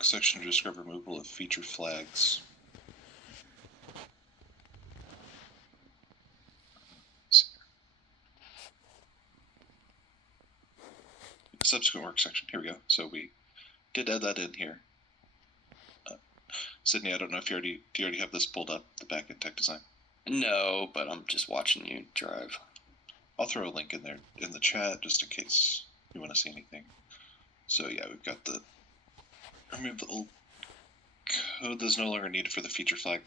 section to describe removal of feature flags. Subsequent work section. Here we go. So we did add that in here. Sydney, I don't know if do you already have this pulled up, the backend tech design? No, but I'm just watching you drive. I'll throw a link in there in the chat just in case you want to see anything. So yeah, we've got the remove the old code that's no longer needed for the feature flag.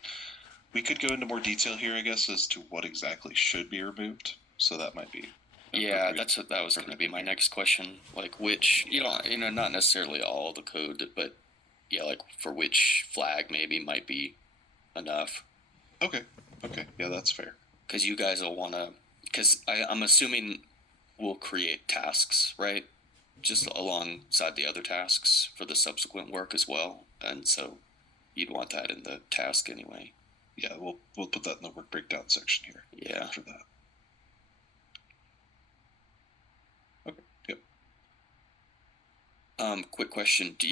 We could go into more detail here, I guess, as to what exactly should be removed. So that might be. Yeah, that was going to be my next question. Like which, not necessarily all the code, but yeah, like for which flag maybe might be enough. Okay. Yeah, that's fair. Because you guys will want to, because I'm assuming we'll create tasks, right? Just alongside the other tasks for the subsequent work as well. And so you'd want that in the task anyway. Yeah, we'll put that in the work breakdown section here. Yeah. For that. Okay, yep. Quick question. Do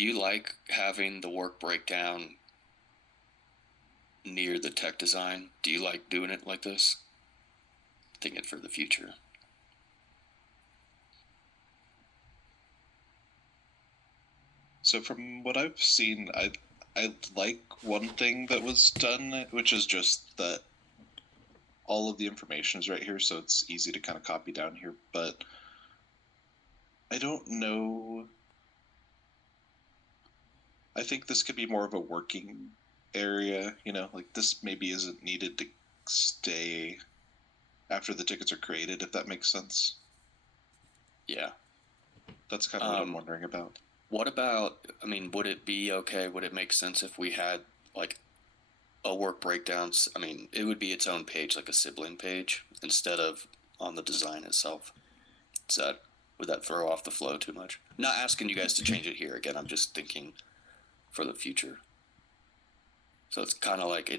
you like having the work breakdown near the tech design? Do you like doing it like this? Thinking for the future. So from what I've seen, I like one thing that was done, which is just that all of the information is right here, so it's easy to kind of copy down here, but I don't know. I think this could be more of a working area, like this maybe isn't needed to stay after the tickets are created, if that makes sense. Yeah. That's kind of what I'm wondering about. What about, would it be okay? Would it make sense if we had like a work breakdowns? It would be its own page, like a sibling page, instead of on the design itself. Would that throw off the flow too much? Not asking you guys to change it here again. I'm just thinking for the future. So it's kind of like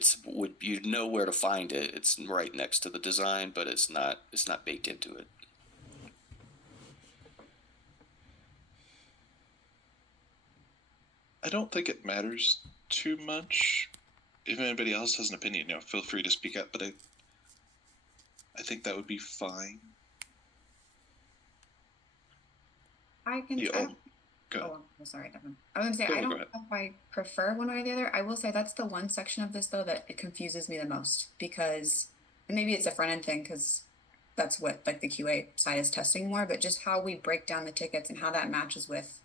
you know where to find it. It's right next to the design, but it's not baked into it. I don't think it matters too much. If anybody else has an opinion, feel free to speak up, but I think that would be fine. I can. Go ahead. Oh, sorry, Devin. I was gonna say I don't know if I prefer one way or the other. I will say that's the one section of this though that it confuses me the most because, and maybe it's a front end thing because that's what like the QA side is testing more. But just how we break down the tickets and how that matches with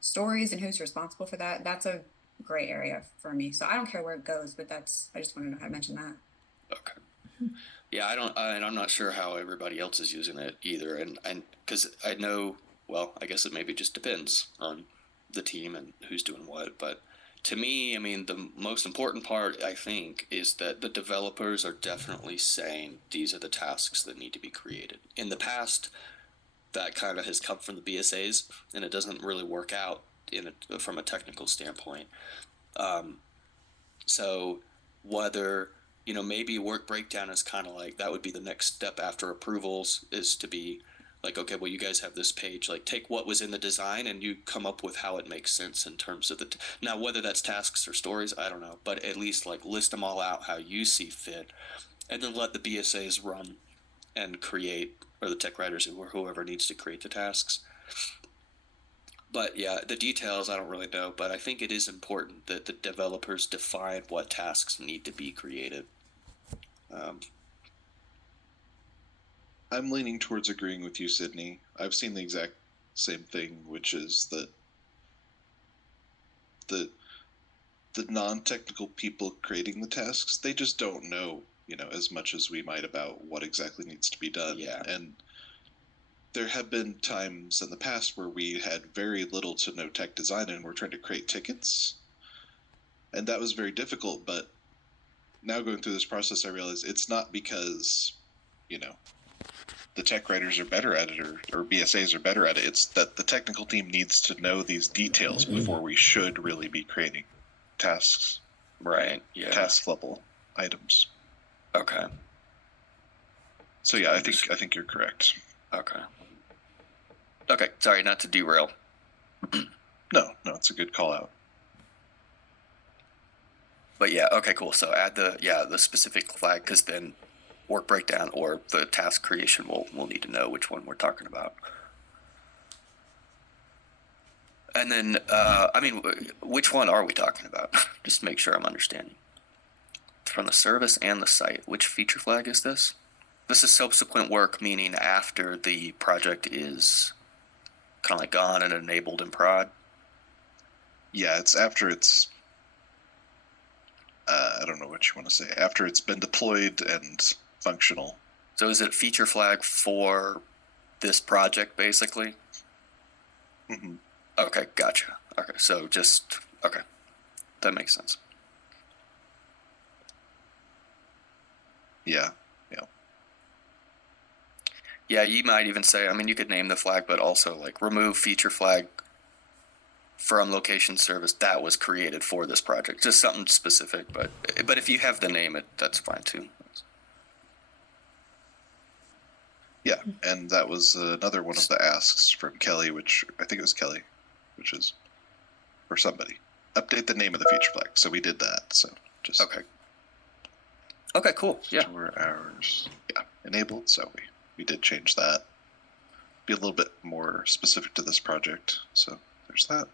stories and who's responsible for that. That's a gray area for me. So I don't care where it goes, but I just wanted to mention that. Okay. Yeah, and I'm not sure how everybody else is using it either, and because I know. Well, I guess it maybe just depends on the team and who's doing what. But to me, the most important part, I think, is that the developers are definitely saying these are the tasks that need to be created. In the past, that kind of has come from the BSAs, and it doesn't really work out from a technical standpoint. So whether maybe work breakdown is kind of like that would be the next step after approvals is to be like, okay, well, you guys have this page, like take what was in the design and you come up with how it makes sense in terms of now whether that's tasks or stories, I don't know, but at least like list them all out how you see fit, and then let the BSAs run and create, or the tech writers or whoever needs to create the tasks. But yeah, the details I don't really know, but I think it is important that the developers define what tasks need to be created. I'm leaning towards agreeing with you, Sydney. I've seen the exact same thing, which is that the non-technical people creating the tasks, they just don't know, as much as we might about what exactly needs to be done. Yeah. And there have been times in the past where we had very little to no tech design and we're trying to create tickets. And that was very difficult, but now going through this process, I realize it's not because, the tech writers are better at it or BSAs are better at it. It's that the technical team needs to know these details before we should really be creating tasks. Right. Yeah. Task level items. Okay. So yeah, I think you're correct. Okay. Okay, sorry, not to derail. No, it's a good call out. But yeah, okay, cool. So add the specific flag, because then work breakdown or the task creation will need to know which one we're talking about. And then, which one are we talking about? Just to make sure I'm understanding. From the service and the site, which feature flag is this? This is subsequent work, meaning after the project is kind of like gone and enabled in prod. Yeah, it's after it's. I don't know what you want to say. After it's been deployed and functional. So is it feature flag for this project, basically? Mm-hmm. Okay, gotcha. Okay, so okay, that makes sense. Yeah. Yeah, you might even say, you could name the flag, but also like remove feature flag from location service that was created for this project. Just something specific, but if you have the name, that's fine too. Yeah, and that was another one of the asks from Kelly, which I think it was Kelly, which is or somebody. Update the name of the feature flag. So we did that. So just Okay, cool. Yeah. Store hours. Yeah, enabled. So we did change that. Be a little bit more specific to this project. So there's that.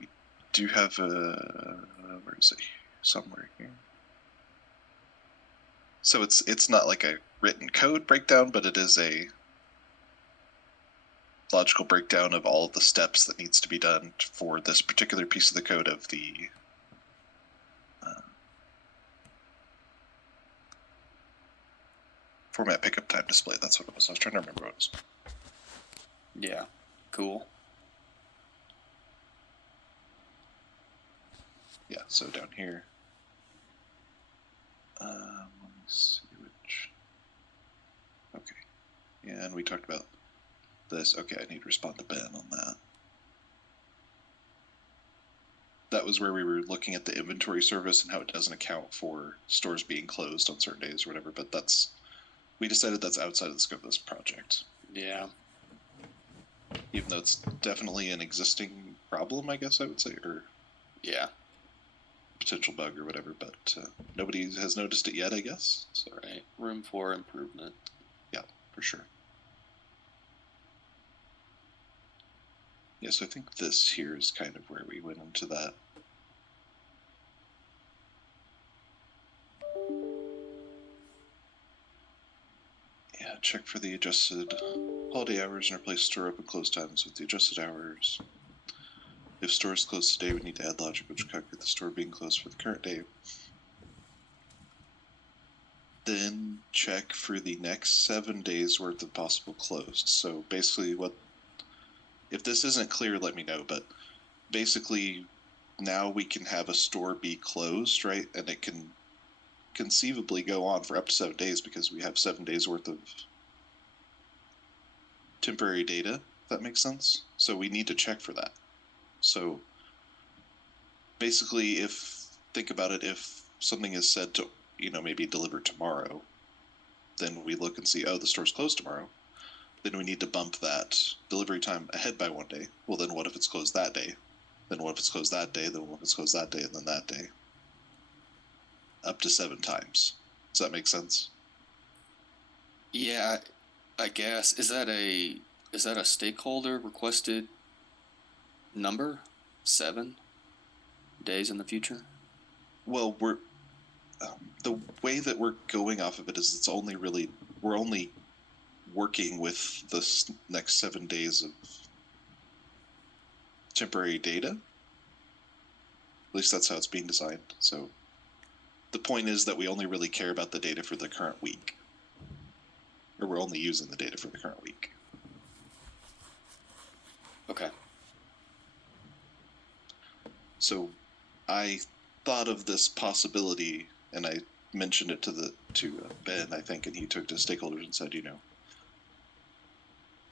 We do have where is it? Somewhere here. So it's not like a written code breakdown, but it is a logical breakdown of all of the steps that needs to be done for this particular piece of the code of the format pickup time display. That's what it was. I was trying to remember what it was. Yeah, cool. Yeah, so down here. Let me see which. Okay. Yeah, and we talked about this. Okay, I need to respond to Ben on that. That was where we were looking at the inventory service and how it doesn't account for stores being closed on certain days or whatever, but we decided that's outside of the scope of this project. Yeah. Even though it's definitely an existing problem, I guess I would say, or yeah, potential bug or whatever, but nobody has noticed it yet, I guess. So. Right. Room for improvement. Yeah, for sure. Yeah, so I think this here is kind of where we went into that. Yeah, check for the adjusted holiday hours and replace store open close times with the adjusted hours. If store is closed today, we need to add logic which will calculate the store being closed for the current day. Then check for the next 7 days worth of possible closed. So basically if this isn't clear, let me know, but basically now we can have a store be closed, right? And it can conceivably go on for up to 7 days because we have 7 days worth of temporary data, if that makes sense. So we need to check for that. So basically, think about it, if something is said to, maybe deliver tomorrow, then we look and see, oh, the store's closed tomorrow. Then we need to bump that delivery time ahead by 1 day. Well, then what if it's closed that day? Then what if it's closed that day? Then what if it's closed that day and then that day? Up to 7 times. Does that make sense? Yeah, I guess. Is that a stakeholder requested number? 7 days in the future? Well, the way that we're going off of it is we're only working with the next 7 days of temporary data. At least that's how it's being designed. So the point is that we only really care about the data for the current week. Or we're only using the data for the current week. Okay. So I thought of this possibility, and I mentioned it to Ben, I think, and he took to stakeholders and said,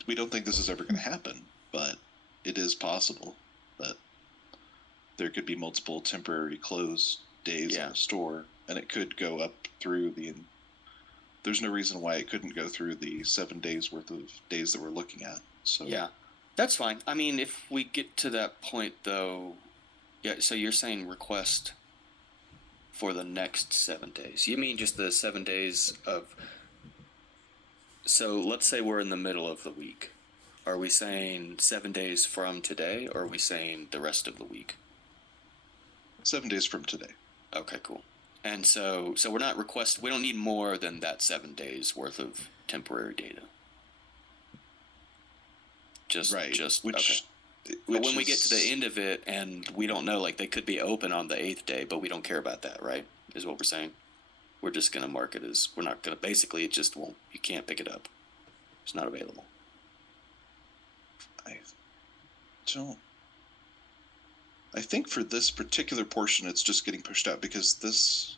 we don't think this is ever going to happen, but it is possible that there could be multiple temporary closed days in the store, and it could go up through there's no reason why it couldn't go through the 7 days worth of days that we're looking at. So Yeah, that's fine. I mean, if we get to that point, though, yeah. So you're saying request for the next 7 days? You mean just the 7 days of? So let's say we're in the middle of the week. Are we saying 7 days from today, or are we saying the rest of the week? 7 days from today. Okay, cool. And so we're not we don't need more than that 7 days worth of temporary data. Right. Okay. But when we get to the end of it and we don't know, like they could be open on the 8th day, but we don't care about that, right? Is what we're saying. We're just going to mark it as, we're not going to, basically it just won't, you can't pick it up. It's not available. I think for this particular portion, it's just getting pushed out because this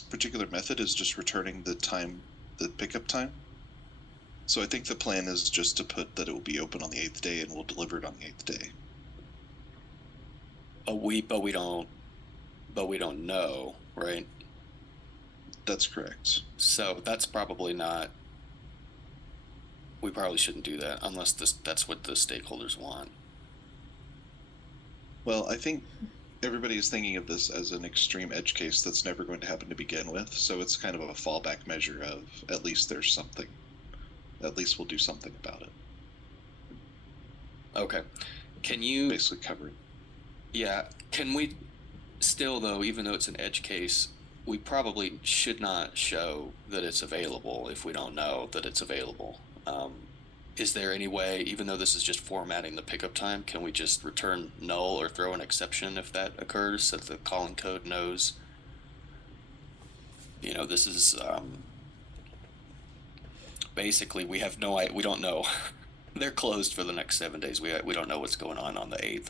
particular method is just returning the pickup time. So I think the plan is just to put that it will be open on the 8th day and we'll deliver it on the 8th day. But we don't know, right? That's correct. So that's probably not, we probably shouldn't do that unless that's what the stakeholders want. Well, I think everybody is thinking of this as an extreme edge case that's never going to happen to begin with. So it's kind of a fallback measure of at least there's something. At least we'll do something about it. Okay. Can you basically cover it? Yeah. Can we still, though, even though it's an edge case, we probably should not show that it's available if we don't know that it's available. Is there any way, even though this is just formatting the pickup time, can we just return null or throw an exception if that occurs so that the calling code knows, this is basically we don't know. They're closed for the next 7 days. We don't know what's going on the 8th.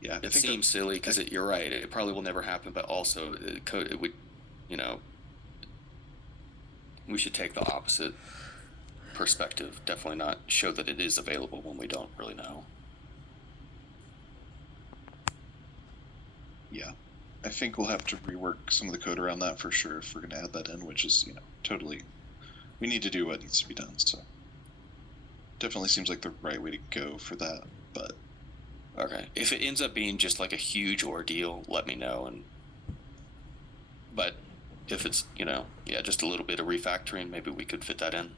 Yeah, it seems silly because you're right. It probably will never happen, but also it would, we should take the opposite perspective. Definitely not show that it is available when we don't really know. Yeah, I think we'll have to rework some of the code around that for sure if we're going to add that in, which is, totally, we need to do what needs to be done. So definitely seems like the right way to go for that, but. Okay. If it ends up being just like a huge ordeal, let me know. But if it's, just a little bit of refactoring, maybe we could fit that in.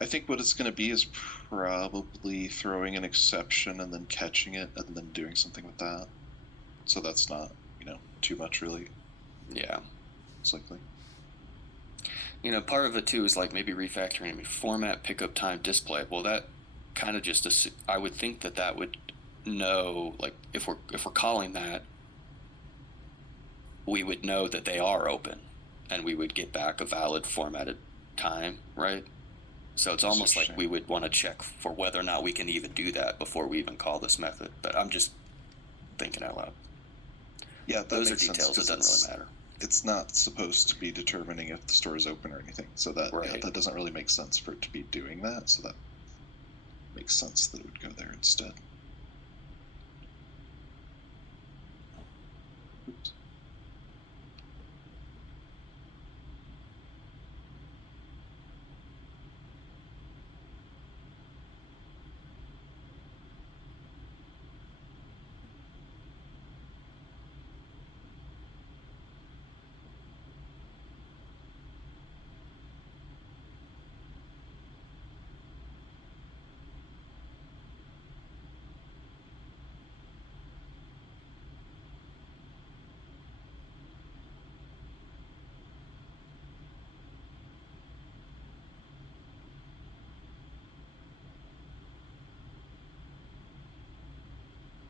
I think what it's going to be is probably throwing an exception and then catching it and then doing something with that. So that's not, too much really. Yeah. It's likely. Part of it too is like maybe refactoring, format, pickup time, display. Well, that kind of just, I would think that would know, like if we're calling that, we would know that they are open and we would get back a valid formatted time, right? So it's almost like we would want to check for whether or not we can even do that before we even call this method. But I'm just thinking out loud. Yeah, those are details. It doesn't really matter. It's not supposed to be determining if the store is open or anything. So that that doesn't really make sense for it to be doing that. So that makes sense that it would go there instead. Oops.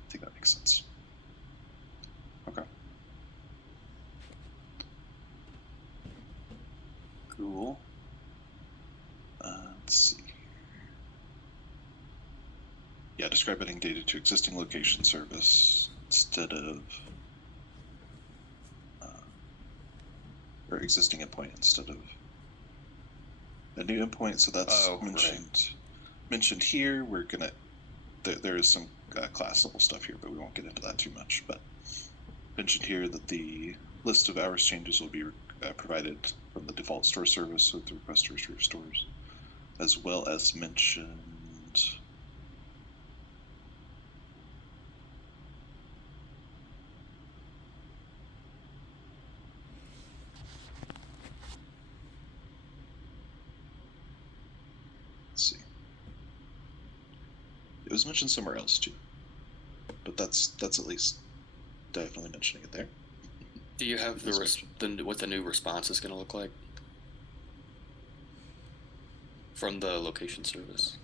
I think that makes sense. Okay. Cool. Let's see. Yeah, describe adding data to existing location service instead of or existing endpoint instead of A new endpoint, so that's mentioned here. We're gonna there is some class level stuff here, but we won't get into that too much. But mentioned here that the list of hours changes will be provided from the default store service with the request history of stores, as well as mentioned. Let's see. It was mentioned somewhere else too, but that's at least definitely mentioning it there. Do you have what the new response is going to look like from the location service?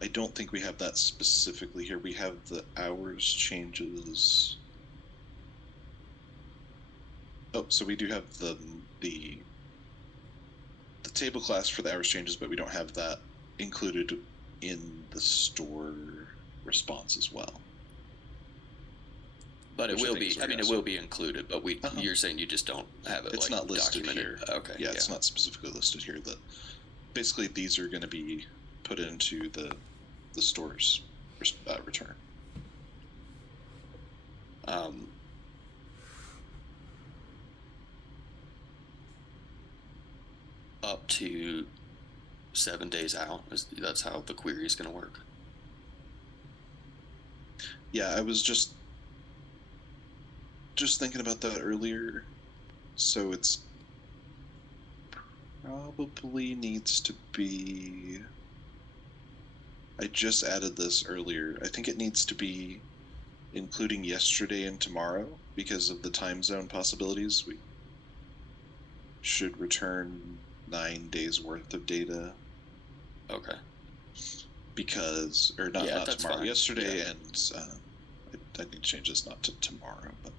I don't think we have that specifically here. We have the hours changes. Oh, so we do have the table class for the hours changes, but we don't have that included in the store response as well. But it will be. I mean, it will be included. But you're saying you just don't have it. It's not listed documented here. Okay. Yeah, it's not specifically listed here. That basically these are going to be put into the store's return. Up to 7 days out. That's how the query is going to work. Yeah, I was just thinking about that earlier. So it's probably needs to be. I just added this earlier. I think it needs to be including yesterday and tomorrow because of the time zone possibilities. We should return 9 days worth of data. Okay. Because, or not tomorrow, fine. yesterday, and I need to change this not to tomorrow, but.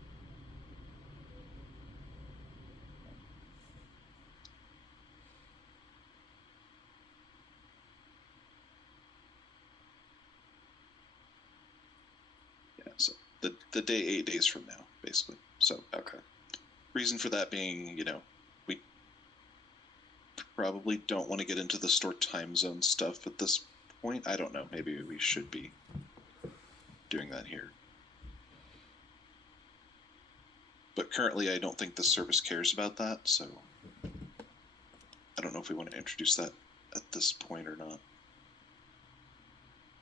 Yeah, so the day 8 days from now, basically. So. Okay. Reason for that being, we probably don't want to get into the store time zone stuff at this point. I don't know. Maybe we should be doing that here. But currently, I don't think the service cares about that, so I don't know if we want to introduce that at this point or not.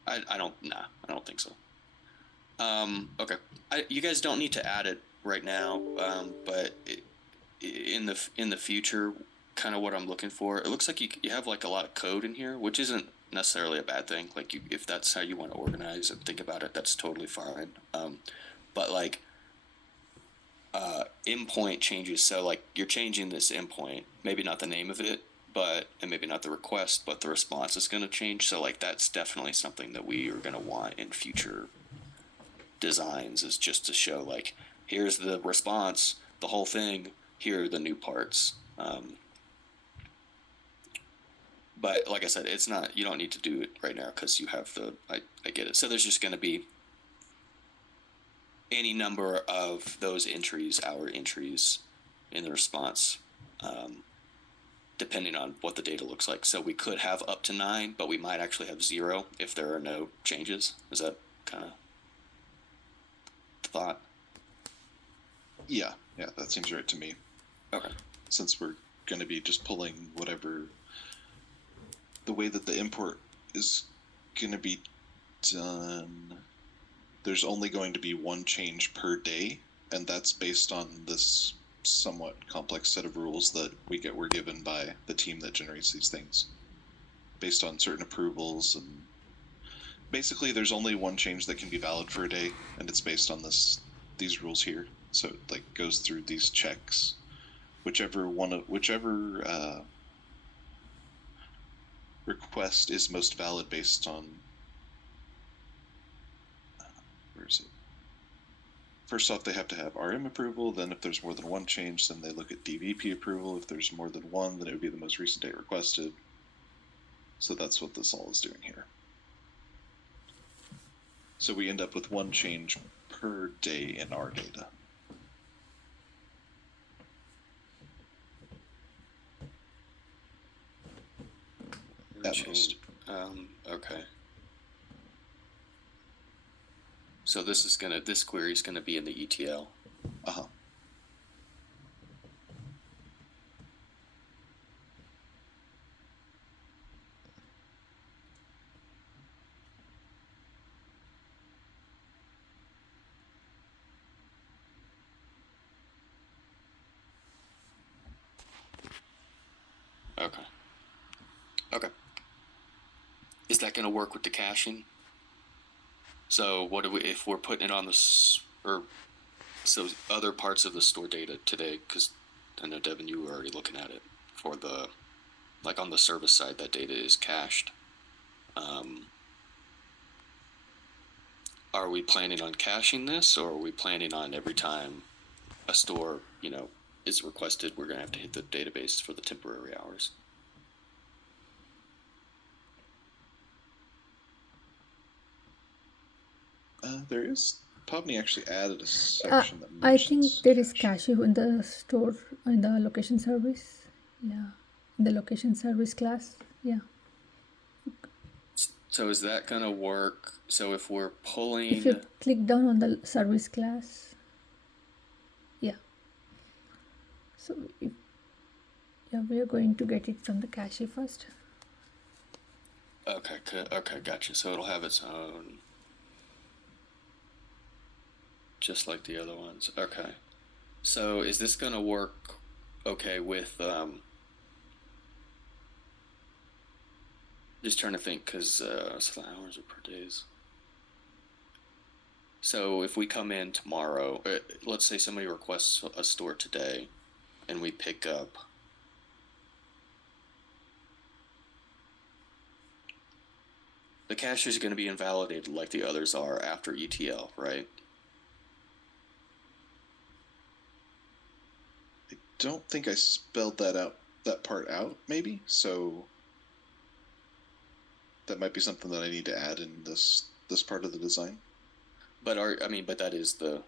I don't think so. Okay. You guys don't need to add it right now, but in the future, kind of what I'm looking for. It looks like you have like a lot of code in here, which isn't necessarily a bad thing. Like if that's how you want to organize and think about it, that's totally fine. But like endpoint changes. So like you're changing this endpoint, maybe not the name of it, and maybe not the request, but the response is going to change. So like that's definitely something that we are going to want in future designs, is just to show like, here's the response, the whole thing, here are the new parts. But like I said, it's not, you don't need to do it right now because you have I get it. So there's just going to be any number of those entries, our entries in the response, depending on what the data looks like. So we could have up to 9, but we might actually have 0 if there are no changes. Is that kind of the thought? Yeah, that seems right to me. Okay. Since we're going to be just pulling whatever, the way that the import is going to be done, there's only going to be one change per day, and that's based on this somewhat complex set of rules that we're given by the team that generates these things, based on certain approvals. And basically there's only one change that can be valid for a day, and it's based on these rules here. So it like goes through these checks, whichever request is most valid based on where is it? First off, they have to have RM approval. Then if there's more than one change, then they look at DVP approval. If there's more than one, then it would be the most recent date requested. So that's what this all is doing here. So we end up with one change per day in our data. At most. Okay. So this query is gonna be in the ETL. Uh-huh. Okay. Okay. Is that gonna work with the caching? So what do we, if we're putting it on so other parts of the store data today, because I know Devin, you were already looking at it for the, like on the service side, that data is cached. Are we planning on caching this, or are we planning on every time a store, is requested, we're going to have to hit the database for the temporary hours? There is. Povni actually added a section that I think mentions there is caching. cache in the store, in the location service. Yeah, in the location service class. Yeah. So is that going to work? So if we're pulling... If you click down on the service class, yeah. So we are going to get it from the cache first. Okay, gotcha. So it'll have its own, just like the other ones. Okay. So is this going to work okay with... just trying to think, because so the hours are per days. So if we come in tomorrow, let's say somebody requests a store today, and we pick up... The cache is going to be invalidated like the others are after ETL, right? I don't think I spelled that part out, maybe. So that might be something that I need to add in this part of the design. But that is the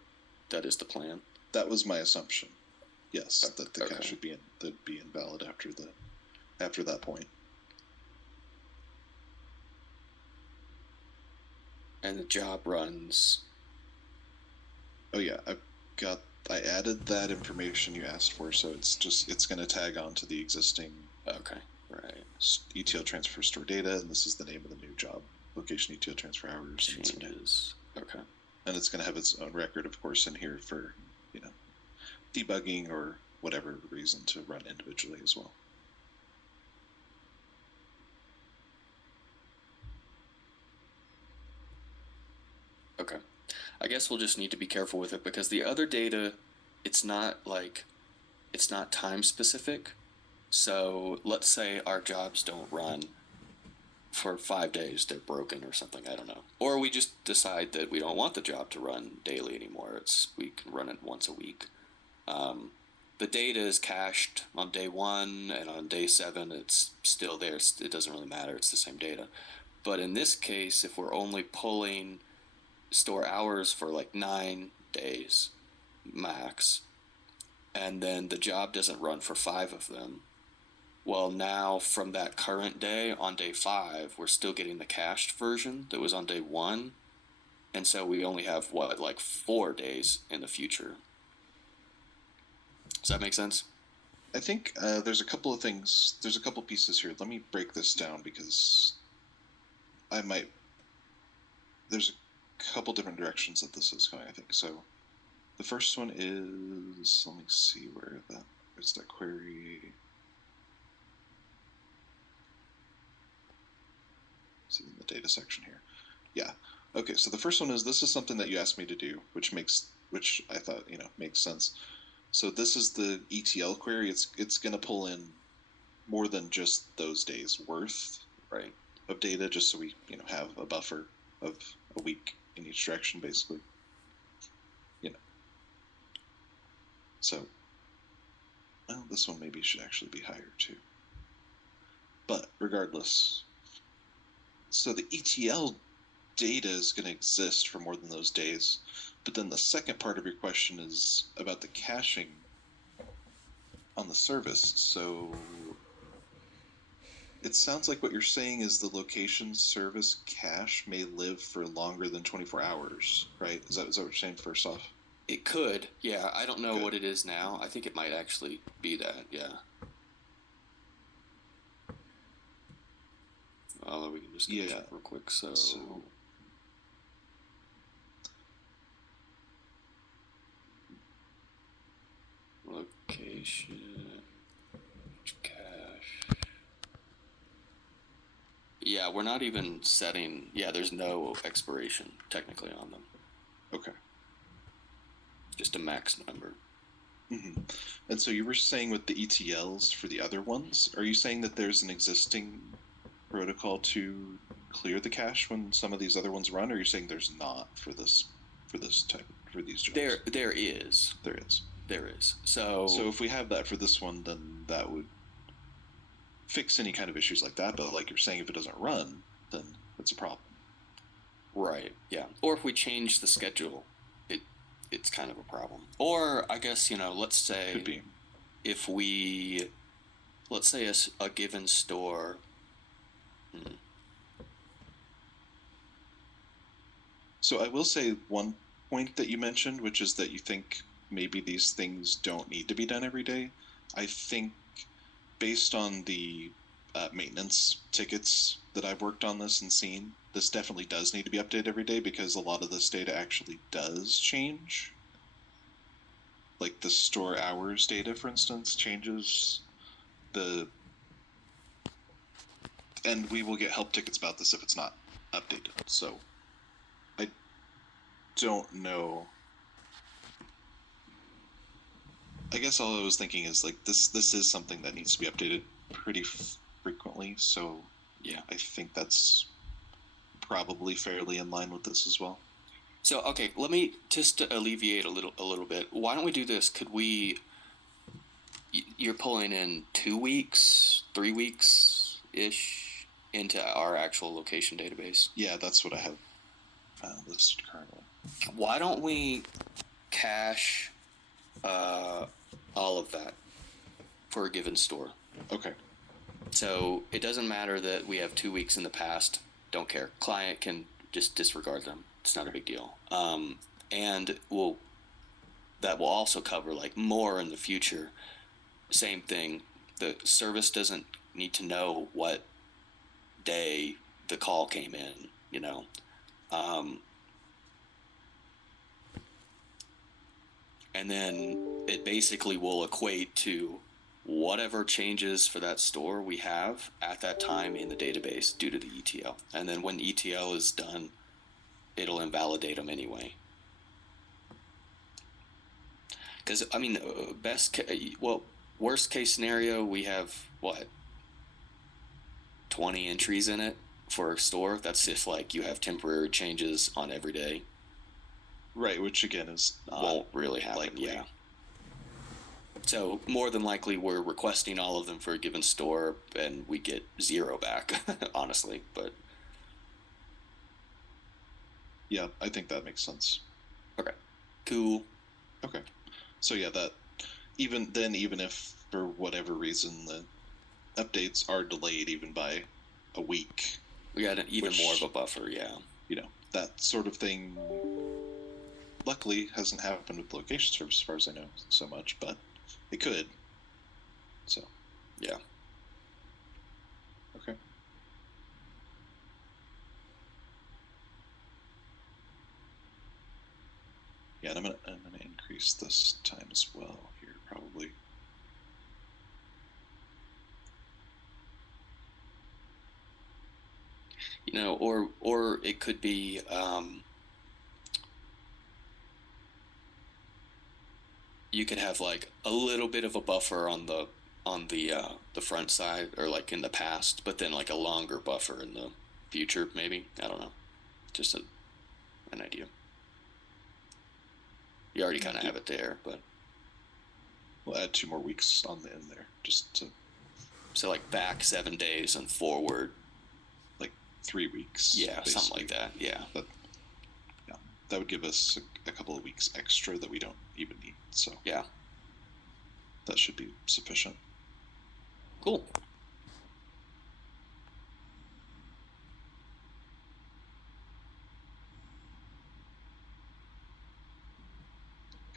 plan. That was my assumption. Yes, that the Okay. cache should be invalid after that point. And the job runs. Oh yeah, I added that information you asked for, so it's going to tag on to the existing. Okay, right. ETL transfer store data, and this is the name of the new job location ETL transfer hours. Changes. Okay. And it's going to have its own record, of course, in here for debugging or whatever reason to run individually as well. Okay. I guess we'll just need to be careful with it, because the other data, it's not time specific. So let's say our jobs don't run for 5 days, they're broken or something, I don't know. Or we just decide that we don't want the job to run daily anymore. We can run it once a week. The data is cached on day 1, and on day 7 it's still there. It doesn't really matter, it's the same data. But in this case, if we're only pulling store hours for like 9 days max, and then the job doesn't run for 5 of them, well, now from that current day, on day 5, we're still getting the cached version that was on day 1, and so we only have 4 days in the future. Does that make sense? I think there's a couple of things. There's a couple pieces here. Let me break this down, because there's a couple different directions that this is going, I think. So the first one is, let me see where's that query. Is it in the data section here? Yeah. Okay, so the first one is, this is something that you asked me to do, which I thought, makes sense. So this is the ETL query. It's going to pull in more than just those days worth, right, of data, just so we have a buffer of a week in each direction, basically. So, well, this one maybe should actually be higher too. But regardless, so the ETL data is going to exist for more than those days. But then the second part of your question is about the caching on the service. So It sounds like what you're saying is the location service cache may live for longer than 24 hours, right? Is that what you're saying first off? It could, yeah. I don't know Good. what it is now. I think it might actually be that, yeah. Oh, we can just check real quick. So location cache. Yeah, we're not even setting. Yeah, there's no expiration technically on them. Okay. Just a max number. Mm-hmm. And so you were saying with the ETLs for the other ones, are you saying that there's an existing protocol to clear the cache when some of these other ones run, or are you saying there's not for this type for these jobs? There is. So if we have that for this one, then that would fix any kind of issues like that. But like you're saying, if it doesn't run, then it's a problem. Right. Yeah. Or if we change the schedule, it's kind of a problem. Or I guess, let's say Could be. If let's say a given store. So I will say one point that you mentioned, which is that you think maybe these things don't need to be done every day. I think based on the maintenance tickets that I've worked on this and seen, this definitely does need to be updated every day because a lot of this data actually does change. Like the store hours data, for instance, changes and we will get help tickets about this if it's not updated. So I don't know. I guess all I was thinking is like this is something that needs to be updated pretty frequently. So yeah, I think that's probably fairly in line with this as well. So okay, let me just to alleviate a little bit. Why don't we do this? Could we? You're pulling in 2 weeks, 3 weeks ish into our actual location database. Yeah, that's what I have listed currently. Why don't we cache all of that for a given store? Okay. So it doesn't matter that we have 2 weeks in the past. Don't care. Client can just disregard them. It's not a big deal. And that will also cover like more in the future. Same thing. The service doesn't need to know what day the call came in, and then it basically will equate to whatever changes for that store we have at that time in the database due to the ETL. And then when ETL is done, it'll invalidate them anyway. Because, worst case scenario, we have, 20 entries in it for a store? That's if, you have temporary changes on every day. Right, which again is won't really happen, likely. Yeah. So more than likely we're requesting all of them for a given store and we get 0 back, honestly, but. Yeah, I think that makes sense. Okay, cool. Okay, so yeah, that even if for whatever reason the updates are delayed even by a week, we got even more of a buffer, yeah. That sort of thing luckily hasn't happened with the location service as far as I know so much, but it could. So yeah. Okay. Yeah, and I'm gonna increase this time as well here probably. Or it could be you could have like a little bit of a buffer on the front side or like in the past, but then like a longer buffer in the future, maybe. I don't know. Just an idea. You already kind of have it there, but we'll add 2 more weeks on the end there, just to. So like back 7 days and forward, like 3 weeks. Yeah, basically. Something like that. Yeah. But yeah, that would give us a couple of weeks extra that we don't even need. So yeah, that should be sufficient. Cool.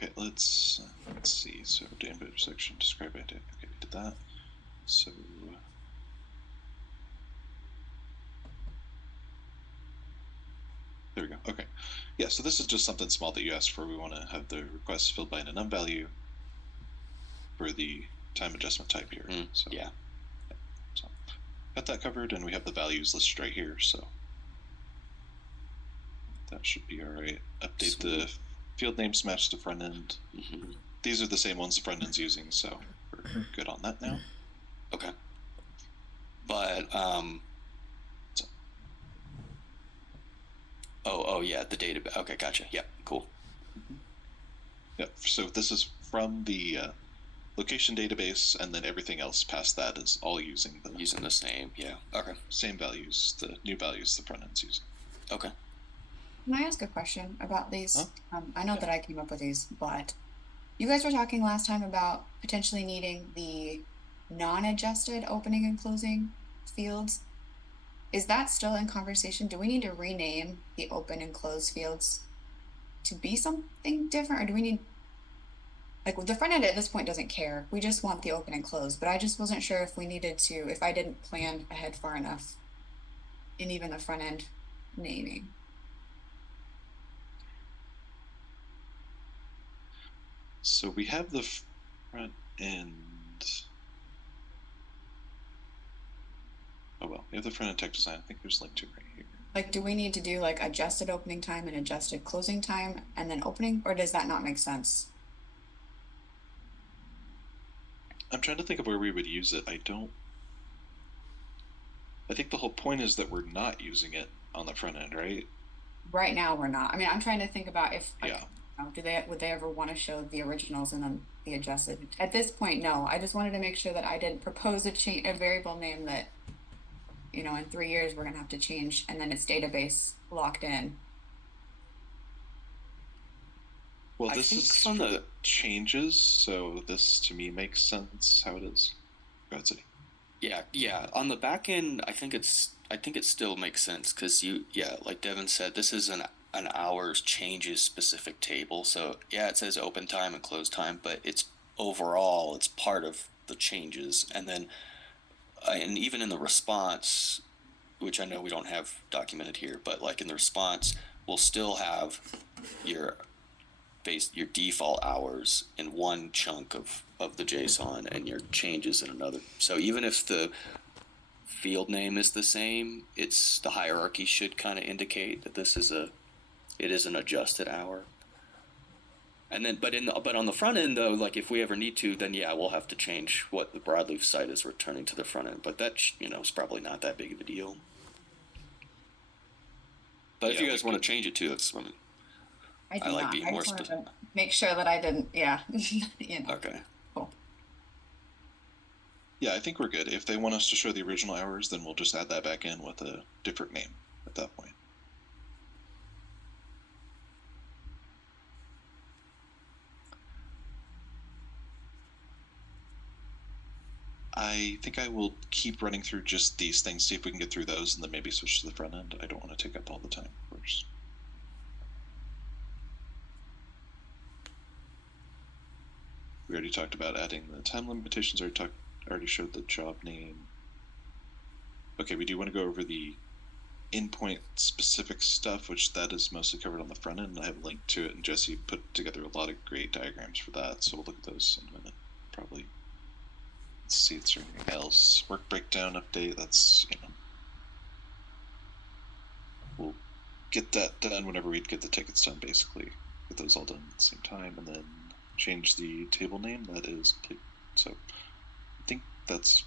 Okay, let's see. So data input section, describe it. Okay, we did that. So there we go. Okay. Yeah, so this is just something small that you asked for. We want to have the request filled by an enum value for the time adjustment type here. So yeah. So got that covered, and we have the values listed right here. So that should be all right. Update the field names match the front end. Mm-hmm. These are the same ones the front end's using, so we're good on that now. Okay. But So, oh yeah, the data. Okay, gotcha. Yeah, cool. Yep. So this is from the location database, and then everything else past that is all using the same. Yeah. Okay. Same values, the new values the front end's using. Okay. Can I ask a question about these? Huh? I know that I came up with these, but you guys were talking last time about potentially needing the non-adjusted opening and closing fields. Is that still in conversation? Do we need to rename the open and close fields to be something different, or do we need, like, the front end at this point doesn't care. We just want the open and close, but I just wasn't sure if we needed to, if I didn't plan ahead far enough in even the front end naming. So we have the front end. Oh well, we have the front end tech design. I think there's a link to it right here. Like, do we need to do like adjusted opening time and adjusted closing time and then opening, or does that not make sense? I'm trying to think of where we would use it. I think the whole point is that we're not using it on the front end, right? Right now we're not. I mean, I'm trying to think about if, like, Yeah. would they ever want to show the originals and then the adjusted? At this point, no. I just wanted to make sure that I didn't propose a variable name that, you know, in 3 years we're gonna have to change, and then it's database locked in. Well, I this think is from the changes, so this to me makes sense how it is. Go ahead, Sidney. Yeah. On the back end, I think it still makes sense because like Devin said, this is an hours changes specific table. So yeah, it says open time and close time, but it's overall it's part of the changes, and then and even in the response, which I know we don't have documented here, but like in the response, we'll still have your default hours in one chunk of the JSON and your changes in another. So even if the field name is the same, it's the hierarchy should kind of indicate that it is an adjusted hour. And then, but on the front end though, like if we ever need to, then yeah, we'll have to change what the broadleaf site is returning to the front end. But that is probably not that big of a deal. But if you guys want to change it too, that's I like not. being I more just wanted specific. to make sure that I didn't. Yeah. Okay. Cool. Yeah, I think we're good. If they want us to show the original hours, then we'll just add that back in with a different name at that point. I think I will keep running through just these things, see if we can get through those, and then maybe switch to the front end. I don't want to take up all the time, of course. We already talked about adding the time limitations. Already showed the job name. Okay, we do want to go over the endpoint specific stuff, which that is mostly covered on the front end. I have a link to it, and Jesse put together a lot of great diagrams for that, so we'll look at those in a minute, probably. Let's see if there's anything else. Work breakdown update, that's, we'll get that done whenever we get the tickets done, basically. Get those all done at the same time, and then change the table name. That is complete. So I think that's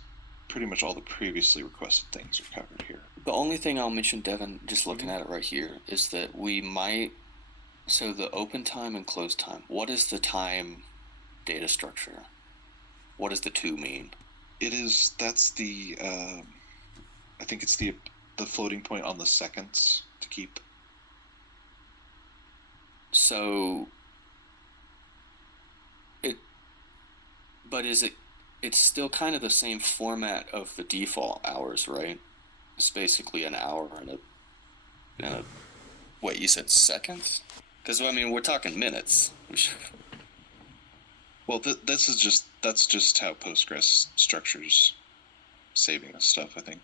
pretty much all the previously requested things are covered here. The only thing I'll mention, Devin, just looking at it right here, is that we might. So the open time and close time. What is the time data structure? What does the 2 mean? That's the. I think it's the floating point on the seconds to keep. So. But is it? It's still kind of the same format of the default hours, right? It's basically an hour and a. Wait, you said seconds? Because I mean, we're talking minutes. Well, that's just how Postgres structures saving us stuff, I think.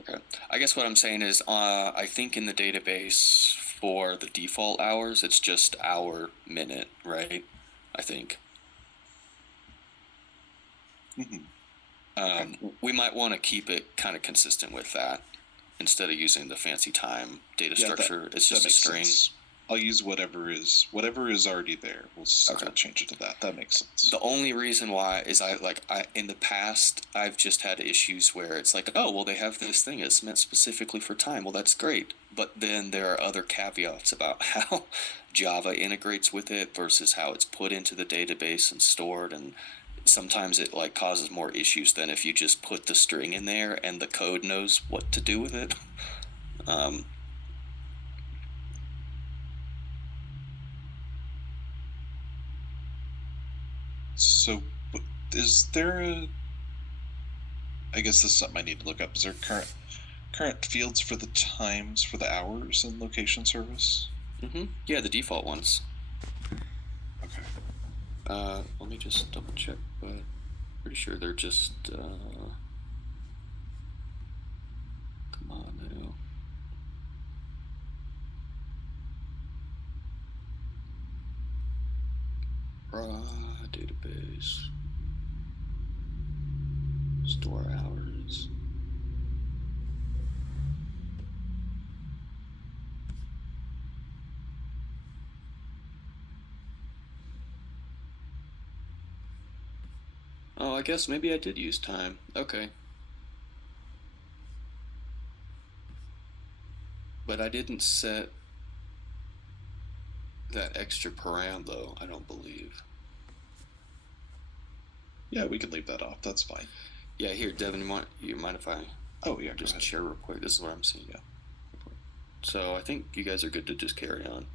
Okay. I guess what I'm saying is, I think in the database for the default hours, it's just hour, minute, right? I think. Mm-hmm. We might want to keep it kind of consistent with that instead of using the fancy time data structure. It's just a string. Sense. I'll use whatever is already there. We'll change it to that. That makes sense. The only reason why is I in the past I've just had issues where it's like, oh well, they have this thing it's meant specifically for time. Well, that's great, but then there are other caveats about how Java integrates with it versus how it's put into the database and stored, and sometimes it like causes more issues than if you just put the string in there and the code knows what to do with it. So, is there a? I guess this is something I need to look up. Is there current fields for the times for the hours in location service? Yeah, the default ones. Okay. Let me just double check, but pretty sure they're just come on now. Database. Store hours. Oh, I guess maybe I did use time. Okay. But I didn't set that extra param though, I don't believe. Yeah, we can leave that off. That's fine. Yeah, here, Devin, you mind if I just share real quick? This is what I'm seeing. Yeah. So I think you guys are good to just carry on.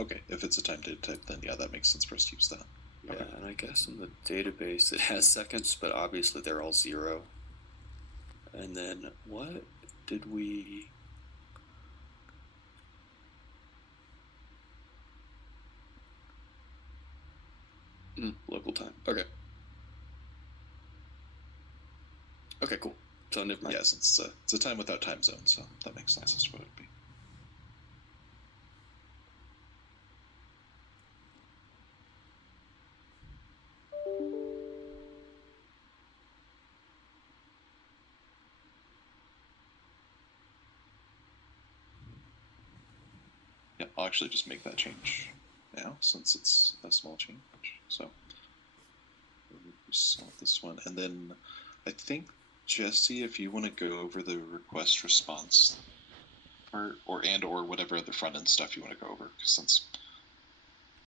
Okay, if it's a time data type, then yeah, that makes sense for us to use that. Yeah, okay. And I guess in the database it has seconds, but obviously they're all 0. And then what did we... local time. Okay. Okay, cool. So never mind. Yeah, since it's a time without time zone, so that makes sense. That's what it would be. Yeah, I'll actually just make that change now since it's a small change. So we'll solve this one, and then I think Jesse, if you want to go over the request response part, or whatever other front end stuff you want to go over, because since